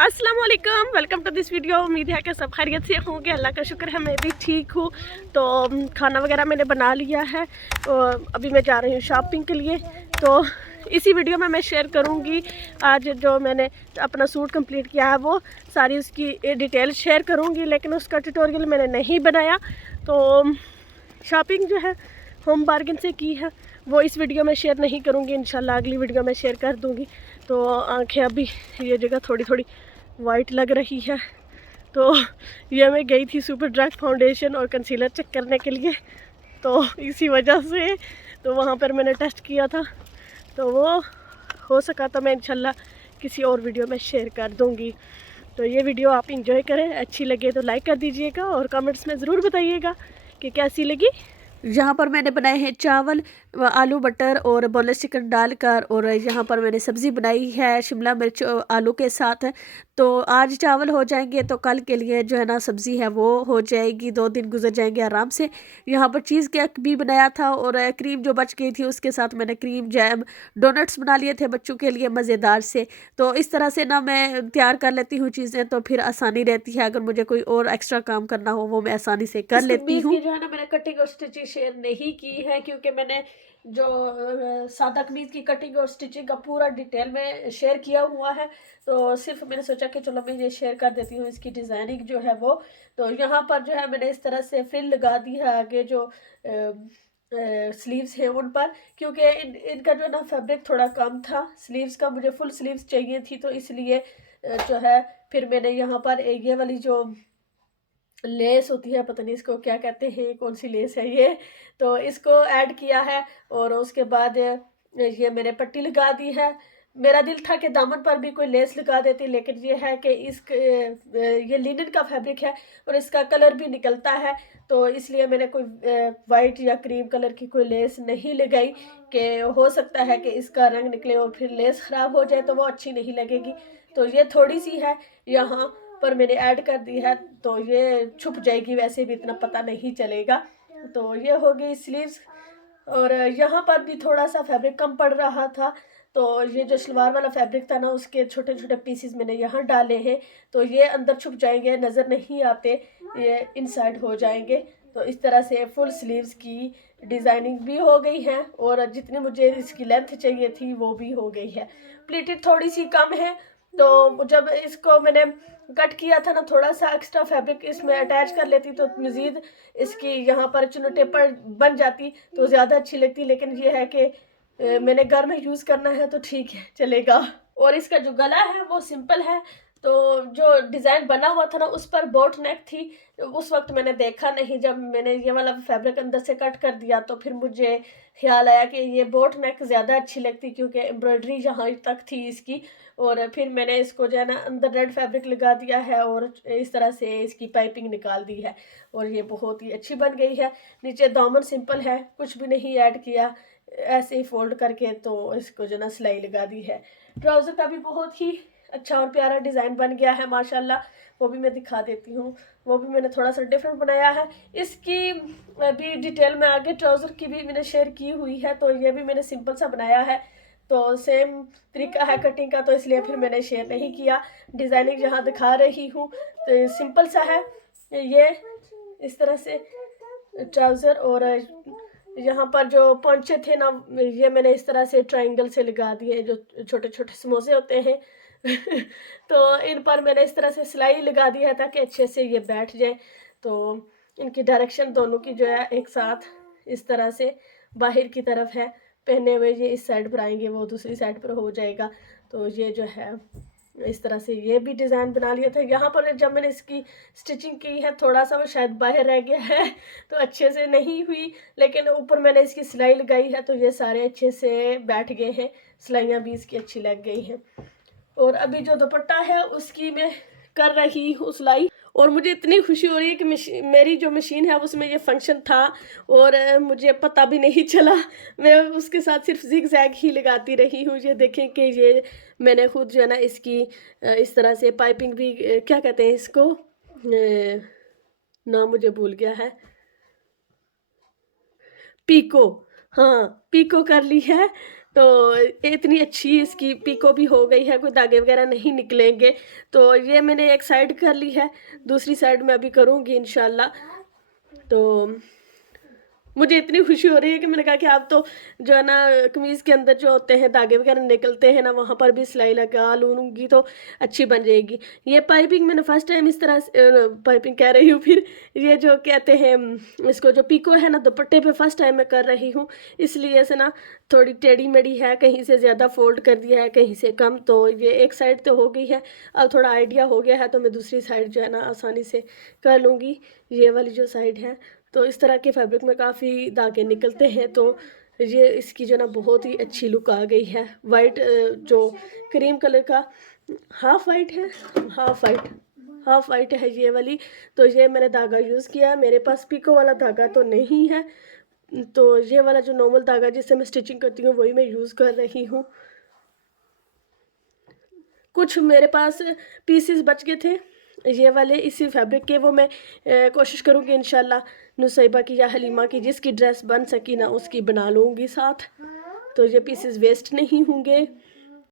अस्सलाम वालेकुम, welcome to this video. उम्मीद है कि सब खैरियत से होंगे। अल्लाह का शुक्र है मैं भी ठीक हूँ। तो खाना वगैरह मैंने बना लिया है और अभी मैं जा रही हूँ शॉपिंग के लिए। तो इसी वीडियो में मैं शेयर करूँगी आज जो मैंने अपना सूट कंप्लीट किया है, वो सारी उसकी डिटेल शेयर करूँगी, लेकिन उसका ट्यूटोरियल मैंने नहीं बनाया। तो शॉपिंग जो है होम बार्गेन से की है, वो इस वीडियो में शेयर नहीं करूँगी, इंशाल्लाह अगली वीडियो में शेयर कर दूँगी। तो आंखें अभी ये जगह थोड़ी थोड़ी वाइट लग रही है। तो ये मैं गई थी सुपर ड्रग फाउंडेशन और कंसीलर चेक करने के लिए, तो इसी वजह से तो वहाँ पर मैंने टेस्ट किया था। तो वो हो सका तो मैं इंशाल्लाह किसी और वीडियो में शेयर कर दूँगी। तो ये वीडियो आप इंजॉय करें, अच्छी लगे तो लाइक कर दीजिएगा और कमेंट्स में ज़रूर बताइएगा कि कैसी लगी। यहाँ पर मैंने बनाए हैं चावल, आलू बटर और बोनलेस चिकन डालकर, और यहाँ पर मैंने सब्ज़ी बनाई है शिमला मिर्च आलू के साथ। तो आज चावल हो जाएंगे तो कल के लिए जो है ना सब्ज़ी है वो हो जाएगी, 2 दिन गुजर जाएंगे आराम से। यहाँ पर चीज़ केक भी बनाया था और क्रीम जो बच गई थी उसके साथ मैंने क्रीम जैम डोनट्स बना लिए थे बच्चों के लिए मज़ेदार से। तो इस तरह से ना मैं तैयार कर लेती हूँ चीज़ें, तो फिर आसानी रहती है। अगर मुझे कोई और एक्स्ट्रा काम करना हो वो मैं आसानी से कर लेती हूँ। जो है ना मैंने कटिंग और स्टिचिंग शेयर नहीं की है, क्योंकि मैंने जो सादा कमीज़ की कटिंग और स्टिचिंग का पूरा डिटेल में शेयर किया हुआ है। तो सिर्फ मैंने सोचा कि चलो मैं ये शेयर कर देती हूँ इसकी डिज़ाइनिंग जो है वो। तो यहाँ पर जो है मैंने इस तरह से फ्रिल लगा दी है आगे जो स्लीव्स हैं उन पर, क्योंकि इनका जो है ना फैब्रिक थोड़ा कम था स्लीव्स का, मुझे फुल स्लीव्स चाहिए थी। तो इसलिए जो है फिर मैंने यहाँ पर ये वाली जो लेस होती है, पता नहीं इसको क्या कहते हैं, कौन सी लेस है ये, तो इसको ऐड किया है। और उसके बाद ये मैंने पट्टी लगा दी है। मेरा दिल था कि दामन पर भी कोई लेस लगा देती, लेकिन ये है कि ये लिनन का फैब्रिक है और इसका कलर भी निकलता है। तो इसलिए मैंने कोई वाइट या क्रीम कलर की कोई लेस नहीं लगाई, कि हो सकता है कि इसका रंग निकले और फिर लेस ख़राब हो जाए तो वो अच्छी नहीं लगेगी। तो ये थोड़ी सी है यहाँ पर मैंने ऐड कर दी है, तो ये छुप जाएगी, वैसे भी इतना पता नहीं चलेगा। तो ये हो गई स्लीव्स। और यहाँ पर भी थोड़ा सा फैब्रिक कम पड़ रहा था, तो ये जो सलवार वाला फैब्रिक था ना उसके छोटे छोटे पीसेस मैंने यहाँ डाले हैं, तो ये अंदर छुप जाएंगे, नज़र नहीं आते, ये इनसाइड हो जाएंगे। तो इस तरह से फुल स्लीव्स की डिज़ाइनिंग भी हो गई है और जितनी मुझे इसकी लेंथ चाहिए थी वो भी हो गई है। प्लीटेड थोड़ी सी कम है, तो जब इसको मैंने कट किया था ना थोड़ा सा एक्स्ट्रा फैब्रिक इसमें अटैच कर लेती तो मज़ीद इसकी यहाँ पर चुनटे पर बन जाती तो ज़्यादा अच्छी लगती। लेकिन ये है कि मैंने घर में यूज़ करना है तो ठीक है चलेगा। और इसका जो गला है वो सिंपल है। तो जो डिज़ाइन बना हुआ था ना उस पर बोट नेक थी, उस वक्त मैंने देखा नहीं, जब मैंने ये वाला फैब्रिक अंदर से कट कर दिया तो फिर मुझे ख्याल आया कि ये बोट नेक ज़्यादा अच्छी लगती, क्योंकि एम्ब्रॉयडरी यहाँ तक थी इसकी। और फिर मैंने इसको जो है ना अंदर रेड फैब्रिक लगा दिया है और इस तरह से इसकी पाइपिंग निकाल दी है और ये बहुत ही अच्छी बन गई है। नीचे दामन सिंपल है, कुछ भी नहीं ऐड किया, ऐसे ही फोल्ड करके तो इसको जो ना सिलाई लगा दी है। ट्राउज़र का भी बहुत ही अच्छा और प्यारा डिज़ाइन बन गया है माशाल्लाह, वो भी मैं दिखा देती हूँ। वो भी मैंने थोड़ा सा डिफरेंट बनाया है। इसकी भी डिटेल में आगे ट्राउज़र की भी मैंने शेयर की हुई है, तो ये भी मैंने सिंपल सा बनाया है। तो सेम तरीका है कटिंग का, तो इसलिए फिर मैंने शेयर नहीं किया। डिज़ाइनिंग जहाँ दिखा रही हूँ तो सिंपल सा है ये, इस तरह से ट्राउज़र। और यहाँ पर जो पोंचे थे ना ये मैंने इस तरह से ट्रायंगल से लगा दिए, जो छोटे छोटे समोसे होते हैं तो इन पर मैंने इस तरह से सिलाई लगा दी है ताकि अच्छे से ये बैठ जाए। तो इनकी डायरेक्शन दोनों की जो है एक साथ इस तरह से बाहर की तरफ है पहने हुए, ये इस साइड पर आएंगे वो दूसरी साइड पर हो जाएगा। तो ये जो है इस तरह से ये भी डिज़ाइन बना लिया था। यहाँ पर जब मैंने इसकी स्टिचिंग की है थोड़ा सा वो शायद बाहर रह गया है तो अच्छे से नहीं हुई, लेकिन ऊपर मैंने इसकी सिलाई लगाई है तो ये सारे अच्छे से बैठ गए हैं, सिलाइयाँ भी इसकी अच्छी लग गई हैं। और अभी जो दुपट्टा है उसकी मैं कर रही हूँ सिलाई, और मुझे इतनी खुशी हो रही है कि मेरी जो मशीन है उसमें ये फंक्शन था और मुझे पता भी नहीं चला। मैं उसके साथ सिर्फ जिग जैग ही लगाती रही हूँ। ये देखें कि ये मैंने खुद जो है ना इसकी इस तरह से पाइपिंग भी क्या कहते हैं इसको, नाम मुझे भूल गया है, पीको, हाँ पीको कर ली है। तो इतनी अच्छी इसकी पिको भी हो गई है, कोई धागे वगैरह नहीं निकलेंगे। तो ये मैंने एक साइड कर ली है, दूसरी साइड मैं अभी करूँगी इंशाल्लाह। तो मुझे इतनी खुशी हो रही है कि मैंने कहा कि आप तो जो है ना कमीज़ के अंदर जो होते हैं धागे वगैरह निकलते हैं ना, वहाँ पर भी सिलाई लगा लूँगी तो अच्छी बन जाएगी। ये पाइपिंग मैंने फर्स्ट टाइम इस तरह से पाइपिंग कह रही हूँ, फिर ये जो कहते हैं इसको जो पिको है ना दुपट्टे पे फर्स्ट टाइम मैं कर रही हूँ, इसलिए से ना थोड़ी टेढ़ी मेढ़ी है, कहीं से ज़्यादा फोल्ड कर दिया है, कहीं से कम। तो ये एक साइड तो हो गई है, अब थोड़ा आइडिया हो गया है तो मैं दूसरी साइड जो है ना आसानी से कर लूँगी, ये वाली जो साइड है। तो इस तरह के फैब्रिक में काफ़ी धागे निकलते हैं, तो ये इसकी जो ना बहुत ही अच्छी लुक आ गई है। वाइट जो क्रीम कलर का हाफ वाइट है, हाफ वाइट है ये वाली। तो ये मैंने धागा यूज़ किया, मेरे पास पिको वाला धागा तो नहीं है, तो ये वाला जो नॉर्मल धागा जिससे मैं स्टिचिंग करती हूँ वही मैं यूज़ कर रही हूँ। कुछ मेरे पास पीसेस बच गए थे ये वाले इसी फैब्रिक के, वो मैं कोशिश करूँगी इंशाल्लाह नुसैबा की या हलीमा की जिसकी ड्रेस बन सकी ना उसकी बना लूँगी साथ, तो ये पीसेस वेस्ट नहीं होंगे।